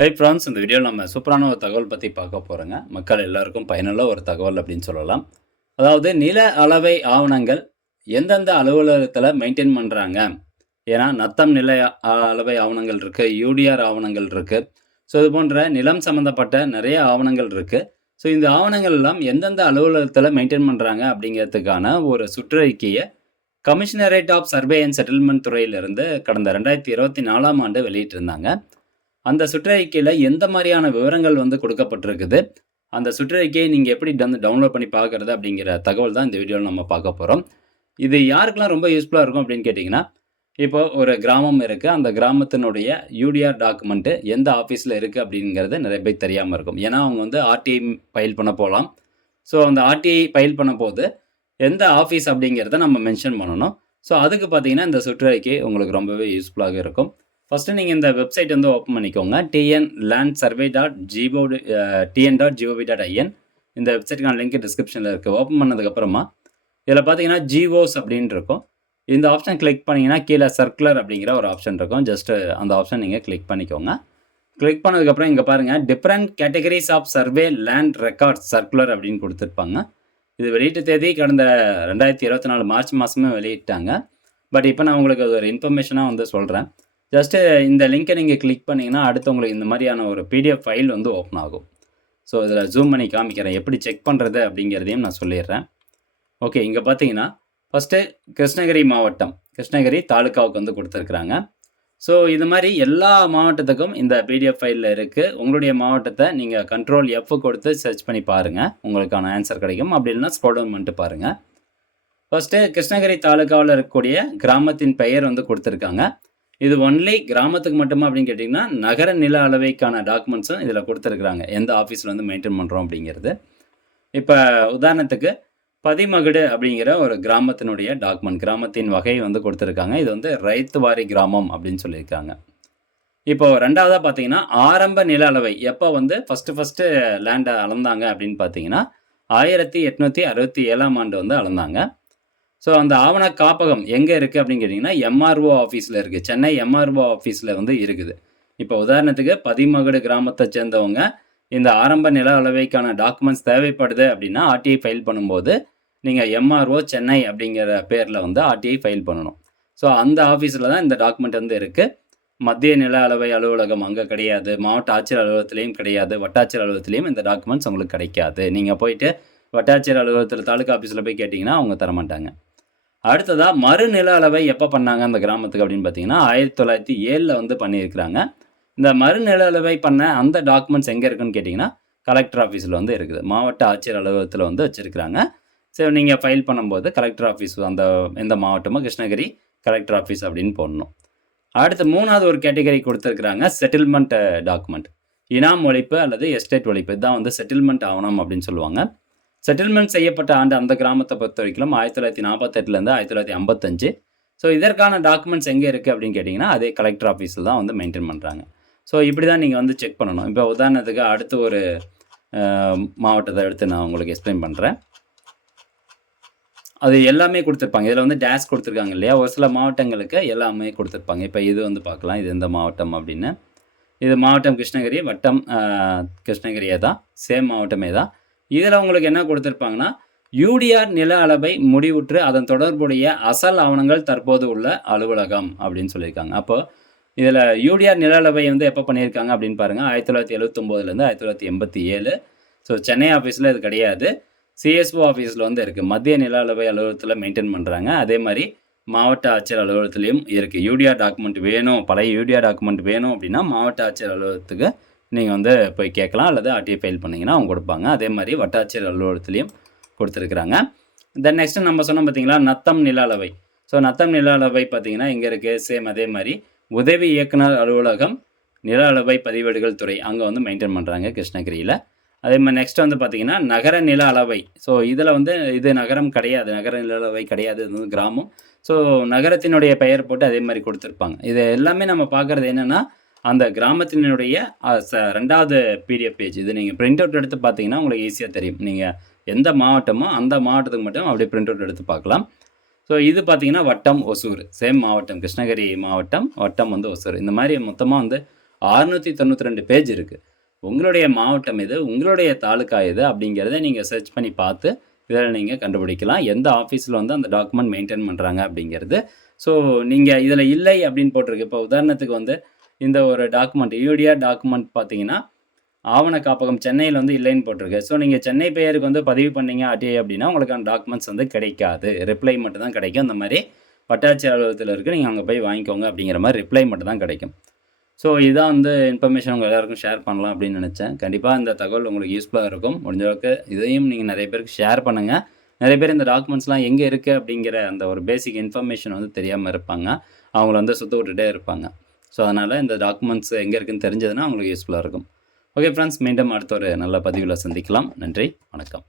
Hey friends, இந்த வீடியோவில் நம்ம சூப்பரான ஒரு தகவல் பற்றி பார்க்க போகிறோங்க. மக்கள் எல்லாருக்கும் பயனுள்ள ஒரு தகவல் அப்படின்னு சொல்லலாம். அதாவது நில அளவை ஆவணங்கள் எந்தெந்த அலுவலகத்தில் மெயின்டைன் பண்ணுறாங்க. ஏன்னா நத்தம் நில அளவை ஆவணங்கள் இருக்குது, யூடிஆர் ஆவணங்கள் இருக்குது. ஸோ இது போன்ற நிலம் சம்மந்தப்பட்ட நிறைய ஆவணங்கள் இருக்குது. ஸோ இந்த ஆவணங்கள் எல்லாம் எந்தெந்த அலுவலகத்தில் மெயின்டைன் பண்ணுறாங்க அப்படிங்கிறதுக்கான ஒரு சுற்றறிக்கையை commissionerate of survey and settlement துறையிலிருந்து கடந்த 2024ஆம் ஆண்டு வெளியிட்டிருந்தாங்க. அந்த சுற்றறிக்கையில் எந்த மாதிரியான விவரங்கள் கொடுக்கப்பட்டிருக்குது, அந்த சுற்றறிக்கையை நீங்கள் எப்படி டவுன்லோட் பண்ணி பார்க்குறது அப்படிங்கிற தகவல் தான் இந்த வீடியோவில் நம்ம பார்க்க போகிறோம். இது யாருக்கெல்லாம் ரொம்ப யூஸ்ஃபுல்லாக இருக்கும் அப்படின்னு கேட்டிங்கன்னா, இப்போ ஒரு கிராமம் இருக்குது, அந்த கிராமத்தினுடைய யூடிஆர் டாக்குமெண்ட்டு எந்த ஆஃபீஸில் இருக்குது அப்படிங்கிறது நிறைய பேர் தெரியாமல் இருக்கும். ஏன்னா அவங்க ஆர்டிஐ ஃபைல் பண்ண போகலாம். ஸோ அந்த ஆர்டிஐ ஃபைல் பண்ண போது எந்த ஆஃபீஸ் அப்படிங்கிறத நம்ம மென்ஷன் பண்ணணும். ஸோ அதுக்கு பார்த்தீங்கன்னா இந்த சுற்றறிக்கை உங்களுக்கு ரொம்பவே யூஸ்ஃபுல்லாக இருக்கும். ஃபஸ்ட்டு நீங்கள் இந்த வெப்சைட் ஓப்பன் பண்ணிக்கோங்க. tn.gov.in. இந்த வெப்சைட்டுக்கான லிங்க் டிஸ்கிரிப்ஷனில் இருக்குது. ஓப்பன் பண்ணதுக்கப்புறமா இதில் பார்த்தீங்கன்னா ஜிஓஸ் அப்படின்னு இருக்கும். இந்த ஆப்ஷன் கிளிக் பண்ணிங்கன்னா கீழே சர்க்குலர் அப்படிங்கிற ஒரு ஆப்ஷன் இருக்கும். ஜஸ்ட்டு அந்த ஆப்ஷன் நீங்கள் கிளிக் பண்ணிக்கோங்க. கிளிக் பண்ணதுக்கப்புறம் இங்கே பாருங்கள், different categories of survey land records circular அப்படின்னு கொடுத்துருப்பாங்க. இது வெளியீட்டு தேதி கடந்த 2024 மார்ச் மாதமே வெளியிட்டாங்க. பட் இப்போ நான் உங்களுக்கு ஒரு இன்ஃபர்மேஷனாக சொல்கிறேன். ஜஸ்ட்டு இந்த லிங்க்கை நீங்கள் கிளிக் பண்ணிங்கன்னா அடுத்து உங்களுக்கு இந்த மாதிரியான ஒரு பிடிஎஃப் ஃபைல் ஓப்பன் ஆகும். ஸோ இதில் ஜூம் பண்ணி காமிக்கிறேன், எப்படி செக் பண்ணுறது அப்படிங்கிறதையும் நான் சொல்லிடுறேன். ஓகே, இங்கே பார்த்தீங்கன்னா ஃபஸ்ட்டு கிருஷ்ணகிரி மாவட்டம், கிருஷ்ணகிரி தாலுக்காவுக்கு கொடுத்துருக்குறாங்க. ஸோ இது மாதிரி எல்லா மாவட்டத்துக்கும் இந்த பிடிஎஃப் ஃபைலில் இருக்குது. உங்களுடைய மாவட்டத்தை நீங்கள் கண்ட்ரோல் F கொடுத்து சர்ச் பண்ணி பாருங்கள், உங்களுக்கான ஆன்சர் கிடைக்கும். அப்படி இல்லைன்னா ஸ்க்ரோல் டவுன் பண்ணிட்டு பாருங்கள். ஃபஸ்ட்டு கிருஷ்ணகிரி தாலுக்காவில் இருக்கக்கூடிய கிராமத்தின் பெயர் கொடுத்துருக்காங்க. இது ஒன்லி கிராமத்துக்கு மட்டுமா அப்படின்னு கேட்டிங்கன்னா, நகர நில அளவைக்கான டாக்குமெண்ட்ஸும் இதில் கொடுத்துருக்குறாங்க, எந்த ஆஃபீஸில் மெயின்டைன் பண்ணுறோம் அப்படிங்கிறது. இப்போ உதாரணத்துக்கு பதிமகுடு அப்படிங்கிற ஒரு கிராமத்தினுடைய டாக்குமெண்ட், கிராமத்தின் வகை கொடுத்துருக்காங்க. இது ரைத்துவாரி கிராமம் அப்படின்னு சொல்லியிருக்காங்க. இப்போ ரெண்டாவதாக பார்த்தீங்கன்னா, ஆரம்ப நில அளவை எப்போ ஃபஸ்ட்டு லேண்டை அளந்தாங்க அப்படின்னு பார்த்தீங்கன்னா 1867ஆம் ஆண்டு அளந்தாங்க. ஸோ அந்த ஆவண காப்பகம் எங்கே இருக்குது அப்படின்னு கேட்டிங்கன்னா, எம்ஆர்ஓ ஆஃபீஸில் இருக்குது. சென்னை எம்ஆர்ஓ ஆஃபீஸில் இருக்குது. இப்போ உதாரணத்துக்கு பதிமகுடு கிராமத்தை சேர்ந்தவங்க இந்த ஆரம்ப நில அளவைக்கான டாக்குமெண்ட்ஸ் தேவைப்படுது அப்படின்னா ஆர்டிஐ ஃபைல் பண்ணும்போது நீங்கள் எம்ஆர்ஓ சென்னை அப்படிங்கிற பேரில் ஆர்டிஐ ஃபைல் பண்ணணும். ஸோ அந்த ஆஃபீஸில் தான் இந்த டாக்குமெண்ட் இருக்குது. மத்திய நில அளவை அலுவலகம் அங்கே கிடையாது, மாவட்ட ஆட்சியர் அலுவலகத்துலேயும் கிடையாது, வட்டாட்சியர் அலுவலகத்துலேயும் இந்த டாக்குமெண்ட்ஸ் உங்களுக்கு கிடைக்காது. நீங்கள் போயிட்டு வட்டாட்சியர் அலுவலகத்தில் தாலுக்கா ஆஃபீஸில் போய் கேட்டிங்கன்னா அவங்க தரமாட்டாங்க. அடுத்ததாக மறுநில அளவை எப்போ பண்ணாங்க அந்த கிராமத்துக்கு அப்படின்னு பார்த்தீங்கன்னா 1907 பண்ணியிருக்கிறாங்க. இந்த மறுநில அளவை பண்ண அந்த டாக்குமெண்ட்ஸ் எங்கே இருக்குன்னு கேட்டிங்கன்னா கலெக்டர் ஆஃபீஸில் இருக்குது. மாவட்ட ஆட்சியர் அலுவலகத்தில் வச்சுருக்கிறாங்க. ஸோ நீங்கள் ஃபைல் பண்ணும்போது கலெக்டர் ஆஃபீஸ் அந்த எந்த மாவட்டமோ கிருஷ்ணகிரி கலெக்டர் ஆஃபீஸ் அப்படின்னு போடணும். அடுத்து மூணாவது ஒரு கேட்டகரி கொடுத்துருக்குறாங்க, செட்டில்மெண்ட் டாக்குமெண்ட். இனாம் ஒழிப்பு அல்லது எஸ்டேட் ஒழிப்பு, இதுதான் செட்டில்மெண்ட் ஆவணம் அப்படின்னு சொல்லுவாங்க. செட்டில்மெண்ட் செய்யப்பட்ட ஆண்டு அந்த கிராமத்தை பொறுத்த வரைக்கும் 1948லேருந்து 1955. ஸோ இதற்கான டாக்குமெண்ட்ஸ் எங்கே இருக்குது அப்படின்னு கேட்டிங்கன்னா அதே கலெக்டர் ஆஃபீஸில் தான் மெயின்டைன் பண்ணுறாங்க. ஸோ இப்படி தான் நீங்கள் செக் பண்ணணும். இப்போ உதாரணத்துக்கு அடுத்து ஒரு மாவட்டத்தை எடுத்து நான் உங்களுக்கு எக்ஸ்பிளைன் பண்ணுறேன். அது எல்லாமே கொடுத்துருப்பாங்க. இதில் டேஷ் கொடுத்துருக்காங்க இல்லையா, ஒரு சில மாவட்டங்களுக்கு எல்லாமே கொடுத்துருப்பாங்க. இப்போ இது பார்க்கலாம், இது எந்த மாவட்டம் அப்படின்னு. இது மாவட்டம் கிருஷ்ணகிரி, வட்டம் கிருஷ்ணகிரியே தான், சேம் மாவட்டமே தான். இதில் உங்களுக்கு என்ன கொடுத்துருப்பாங்கன்னா, யூடிஆர் நில அளவை முடிவுற்று அதன் தொடர்புடைய அசல் ஆவணங்கள் தற்போது உள்ள அலுவலகம் அப்படின்னு சொல்லியிருக்காங்க. அப்போ இதில் யூடிஆர் நில அளவை எப்போ பண்ணியிருக்காங்க அப்படின்னு பாருங்கள், 1979லேருந்து 1987. ஸோ சென்னை ஆஃபீஸில் இது கிடையாது, சிஎஸ்ஓ ஆஃபீஸில் இருக்குது. மத்திய நில அளவை அலுவலகத்தில் மெயின்டைன் பண்ணுறாங்க. அதே மாதிரி மாவட்ட ஆட்சியர் அலுவலகத்துலேயும் இருக்குது. யூடிஆர் டாக்குமெண்ட் வேணும், பழைய யூடிஆர் டாக்குமெண்ட் வேணும் அப்படின்னா மாவட்ட ஆட்சியர் அலுவலகத்துக்கு நீங்கள் போய் கேட்கலாம், அல்லது ஆர்டிஐ ஃபைல் பண்ணிங்கன்னா அவங்க கொடுப்பாங்க. அதே மாதிரி வட்டாட்சியர் அலுவலகத்துலேயும் கொடுத்துருக்குறாங்க. தென் நெக்ஸ்ட்டு நம்ம சொன்னோம் பார்த்தீங்களா, நத்தம் நில அளவை. ஸோ நத்தம் நில அளவை பார்த்தீங்கன்னா இங்கே இருக்குது. சேம் அதே மாதிரி உதவி இயக்குனர் அலுவலகம் நில அளவை பதிவேடுகள் துறை அங்கே மெயின்டைன் பண்ணுறாங்க கிருஷ்ணகிரியில். அதே மாதிரி நெக்ஸ்ட் பார்த்தீங்கன்னா நகர நில அளவை. ஸோ இதில் இது நகரம் கிடையாது, நகர நில அளவை கிடையாது, இது கிராமம். ஸோ நகரத்தினுடைய பெயர் போட்டு அதே மாதிரி கொடுத்துருப்பாங்க. இது எல்லாமே நம்ம பார்க்குறது என்னென்னா அந்த கிராமத்தினுடைய ரெண்டாவது பிடிஎஃப் பேஜ். இது நீங்கள் பிரிண்ட் அவுட் எடுத்து பார்த்தீங்கன்னா உங்களுக்கு ஈஸியாக தெரியும். நீங்கள் எந்த மாவட்டமோ அந்த மாவட்டத்துக்கு மட்டும் அப்படியே பிரிண்ட் அவுட் எடுத்து பார்க்கலாம். ஸோ இது பார்த்தீங்கன்னா வட்டம் ஒசூர், சேம் மாவட்டம் கிருஷ்ணகிரி மாவட்டம், வட்டம் ஒசூர். இந்த மாதிரி மொத்தமாக 692 பேஜ் இருக்குது. உங்களுடைய மாவட்டம் எது, உங்களுடைய தாலுக்கா எது அப்படிங்கிறத நீங்கள் சர்ச் பண்ணி பார்த்து இதில் நீங்கள் கண்டுபிடிக்கலாம். எந்த ஆஃபீஸில் வந்து அந்த டாக்குமெண்ட் மெயின்டைன் பண்ணுறாங்க அப்படிங்கிறது. ஸோ நீங்கள் இதில் இல்லை அப்படின்னு போட்டிருக்கு. இப்போ உதாரணத்துக்கு வந்து இந்த ஒரு டாக்குமெண்ட் யூடிஆர் டாக்குமெண்ட் பார்த்தீங்கன்னா ஆவண காப்பகம் சென்னையில் வந்து இல்லைன்னு போட்டிருக்கு. ஸோ நீங்கள் சென்னை பெயருக்கு வந்து பதிவு பண்ணீங்க ஆர்டிஐ அப்படின்னா உங்களுக்கான டாக்குமெண்ட்ஸ் வந்து கிடைக்காது. ரிப்ளை மட்டும் தான் கிடைக்கும். அந்த மாதிரி வட்டாட்சியர் அலுவலகத்தில் இருக்குது, நீங்கள் அங்கே போய் வாங்கிக்கோங்க அப்படிங்கிற மாதிரி ரிப்ளை மட்டும் தான் கிடைக்கும். ஸோ இதான் வந்து இன்ஃபர்மேஷன் உங்கள் எல்லாருக்கும் ஷேர் பண்ணலாம் அப்படின்னு நினச்சேன். கண்டிப்பாக இந்த தகவல் உங்களுக்கு யூஸ்ஃபுல்லாக இருக்கும். முடிஞ்ச அளவுக்கு இதையும் நீங்கள் நிறைய பேருக்கு ஷேர் பண்ணுங்கள். நிறைய பேர் இந்த டாக்குமெண்ட்ஸ்லாம் எங்கே இருக்குது அப்படிங்கிற அந்த ஒரு பேசிக் இன்ஃபர்மேஷன் வந்து தெரியாமல் இருப்பாங்க. அவங்கள வந்து சுற்ற விட்டுட்டே இருப்பாங்க. ஸோ அதனால் இந்த டாக்குமெண்ட்ஸ் எங்கே இருக்குதுன்னு தெரிஞ்சதுன்னா அவங்களுக்கு யூஸ்ஃபுல்லாக இருக்கும். ஓகே ஃப்ரெண்ட்ஸ், மீண்டும் அடுத்த ஒரு நல்ல பதிவில் சந்திக்கலாம். நன்றி, வணக்கம்.